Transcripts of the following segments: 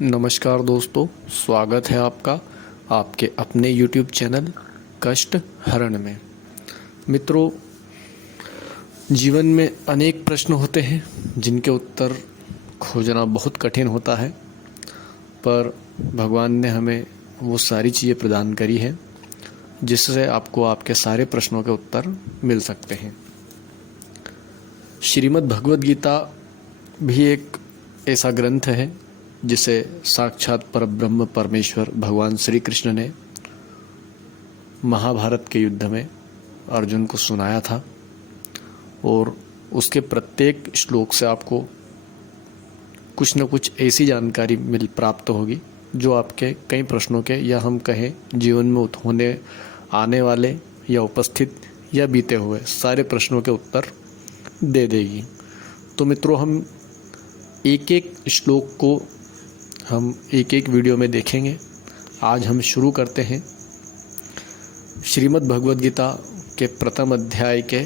नमस्कार दोस्तों, स्वागत है आपका आपके अपने YouTube चैनल कष्ट हरण में। मित्रों, जीवन में अनेक प्रश्न होते हैं जिनके उत्तर खोजना बहुत कठिन होता है, पर भगवान ने हमें वो सारी चीज़ें प्रदान करी हैं जिससे आपको आपके सारे प्रश्नों के उत्तर मिल सकते हैं। श्रीमद् भगवद गीता भी एक ऐसा ग्रंथ है जिसे साक्षात परब्रह्म परमेश्वर भगवान श्री कृष्ण ने महाभारत के युद्ध में अर्जुन को सुनाया था, और उसके प्रत्येक श्लोक से आपको कुछ न कुछ ऐसी जानकारी प्राप्त होगी जो आपके कई प्रश्नों के, या हम कहें जीवन में होने आने वाले या उपस्थित या बीते हुए सारे प्रश्नों के उत्तर दे देगी। तो मित्रों, हम एक एक श्लोक को हम एक एक वीडियो में देखेंगे। आज हम शुरू करते हैं श्रीमद् भगवद गीता के प्रथम अध्याय के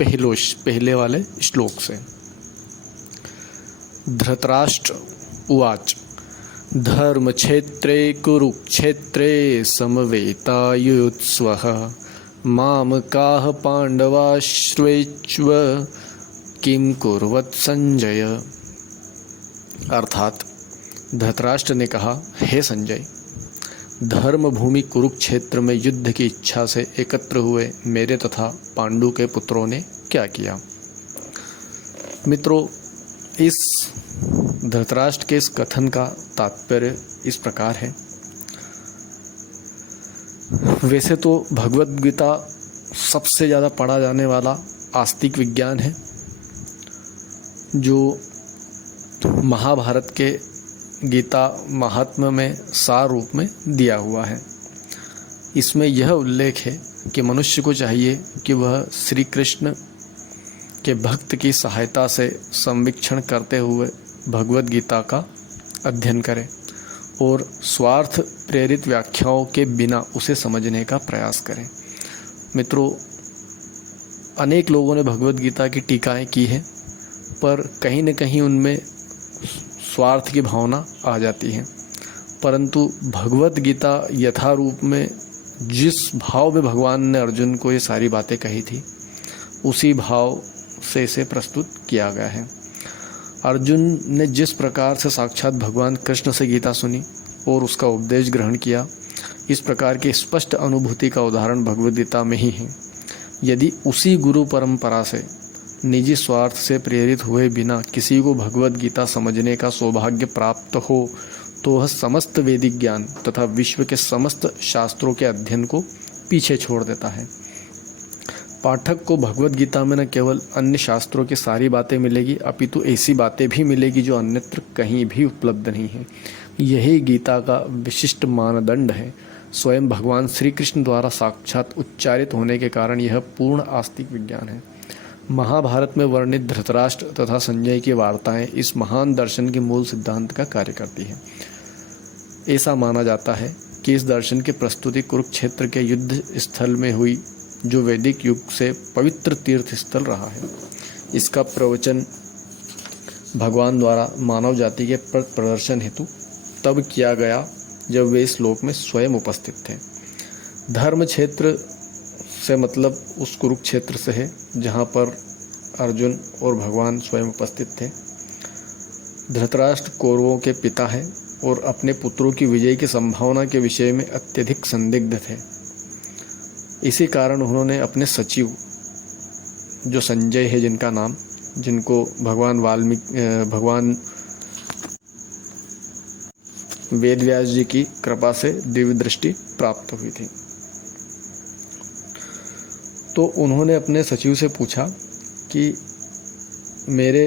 पहले वाले श्लोक से। धृतराष्ट्र उवाच धर्म क्षेत्रे कुरुक्षेत्रे समवेतायुत्स्वः मामकाः पांडवाश्वेच्व किम कुर्वत् संजय। अर्थात धृतराष्ट्र ने कहा, हे संजय, धर्म भूमि कुरुक्षेत्र में युद्ध की इच्छा से एकत्र हुए मेरे तथा पांडु के पुत्रों ने क्या किया। मित्रों, इस धृतराष्ट्र के इस कथन का तात्पर्य इस प्रकार है। वैसे तो भगवद गीता सबसे ज़्यादा पढ़ा जाने वाला आस्तिक विज्ञान है जो महाभारत के गीता महात्म्य में सार रूप में दिया हुआ है। इसमें यह उल्लेख है कि मनुष्य को चाहिए कि वह श्री कृष्ण के भक्त की सहायता से संवीक्षण करते हुए भगवद गीता का अध्ययन करे और स्वार्थ प्रेरित व्याख्याओं के बिना उसे समझने का प्रयास करें। मित्रों, अनेक लोगों ने भगवद गीता की टीकाएं की हैं, पर कहीं न कहीं उनमें स्वार्थ की भावना आ जाती है। परंतु भगवद गीता यथारूप में जिस भाव में भगवान ने अर्जुन को ये सारी बातें कही थी, उसी भाव से इसे प्रस्तुत किया गया है। अर्जुन ने जिस प्रकार से साक्षात भगवान कृष्ण से गीता सुनी और उसका उपदेश ग्रहण किया, इस प्रकार की स्पष्ट अनुभूति का उदाहरण भगवद गीता में ही है। यदि उसी गुरु परंपरा से निजी स्वार्थ से प्रेरित हुए बिना किसी को भगवद गीता समझने का सौभाग्य प्राप्त हो, तो वह समस्त वैदिक ज्ञान तथा विश्व के समस्त शास्त्रों के अध्ययन को पीछे छोड़ देता है। पाठक को भगवद गीता में न केवल अन्य शास्त्रों की सारी बातें मिलेगी, अपितु ऐसी बातें भी मिलेगी जो अन्यत्र कहीं भी उपलब्ध नहीं है। यही गीता का विशिष्ट मानदंड है। स्वयं भगवान श्री कृष्ण द्वारा साक्षात उच्चारित होने के कारण यह पूर्ण आस्तिक विज्ञान है। महाभारत में वर्णित धृतराष्ट्र तथा संजय की वार्ताएं इस महान दर्शन के मूल सिद्धांत का कार्य करती हैं। ऐसा माना जाता है कि इस दर्शन की प्रस्तुति कुरुक्षेत्र के युद्ध स्थल में हुई, जो वैदिक युग से पवित्र तीर्थ स्थल रहा है। इसका प्रवचन भगवान द्वारा मानव जाति के प्रदर्शन हेतु तब किया गया जब वे इस लोक में स्वयं उपस्थित थे। धर्म क्षेत्र से मतलब उस कुरुक्षेत्र से है जहाँ पर अर्जुन और भगवान स्वयं उपस्थित थे। धृतराष्ट्र कौरवों के पिता है और अपने पुत्रों की विजय की संभावना के विषय में अत्यधिक संदिग्ध थे। इसी कारण उन्होंने अपने सचिव, जो संजय है जिनका नाम, जिनको भगवान वेदव्यास जी की कृपा से दिव्य दृष्टि प्राप्त हुई थी, तो उन्होंने अपने सचिव से पूछा कि मेरे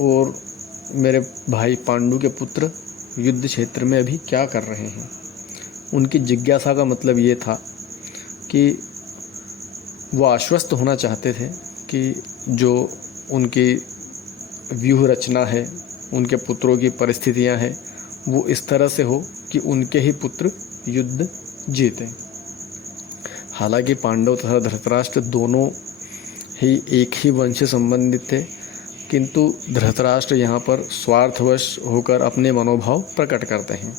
और मेरे भाई पांडु के पुत्र युद्ध क्षेत्र में अभी क्या कर रहे हैं। उनकी जिज्ञासा का मतलब ये था कि वो आश्वस्त होना चाहते थे कि जो उनकी व्यूह रचना है, उनके पुत्रों की परिस्थितियां हैं, वो इस तरह से हो कि उनके ही पुत्र युद्ध जीतें। हालांकि पांडव तथा धृतराष्ट्र दोनों ही एक ही वंश से संबंधित थे, किंतु धृतराष्ट्र यहाँ पर स्वार्थवश होकर अपने मनोभाव प्रकट करते हैं।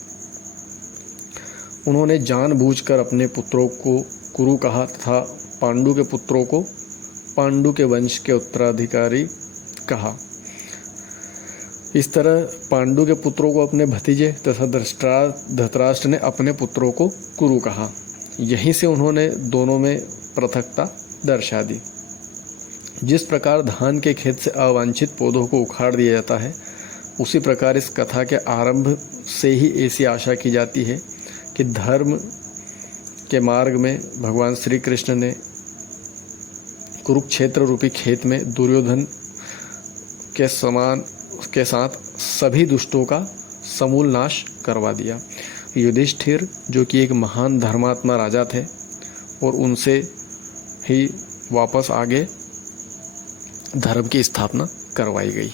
उन्होंने जानबूझकर अपने पुत्रों को कुरु कहा तथा पांडु के पुत्रों को पांडु के वंश के उत्तराधिकारी कहा। इस तरह पांडु के पुत्रों को अपने भतीजे तथा धृतराष्ट्र ने अपने पुत्रों को कुरु कहा। यहीं से उन्होंने दोनों में पृथकता दर्शा दी। जिस प्रकार धान के खेत से अवांछित पौधों को उखाड़ दिया जाता है, उसी प्रकार इस कथा के आरंभ से ही ऐसी आशा की जाती है कि धर्म के मार्ग में भगवान श्री कृष्ण ने कुरुक्षेत्र रूपी खेत में दुर्योधन के साथ सभी दुष्टों का समूल नाश करवा दिया। युधिष्ठिर जो कि एक महान धर्मात्मा राजा थे और उनसे ही वापस आगे धर्म की स्थापना करवाई गई।